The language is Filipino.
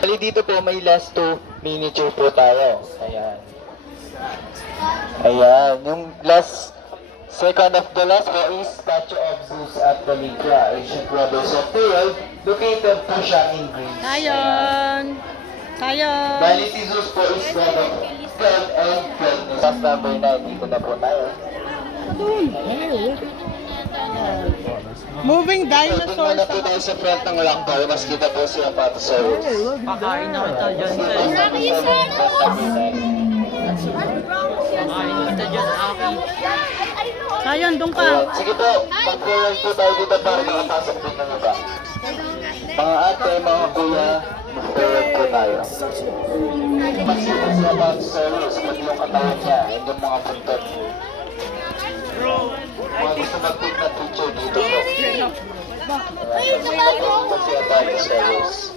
Bali dito po may last two miniature po tayo. Ayan. Ayan. Yung last, second of the last po is Statue of Zeus at Caligula, ancient brothers of the world. Located po siya in Greece. Sayon! Sayon! Bali si Zeus po is god of wealth and wellness. Last number 9, dito na po tayo. Moving dinosaurs na po tayo sa front ng lakbaw, mas kita po si Apatosaurus. Pakain na kita dyan. Pakain kita dyan, Aki. Sayon, doon ka. Sige po, mag-roll po tayo dito para makapasok din ng iba. Mga ate, mga kuya, mag-roll po tayo. Mas kita si Apatosaurus, pati yung katawan niya, yung mga buntot. Picture dito po. Ayan, mas kita po si Apatosaurus.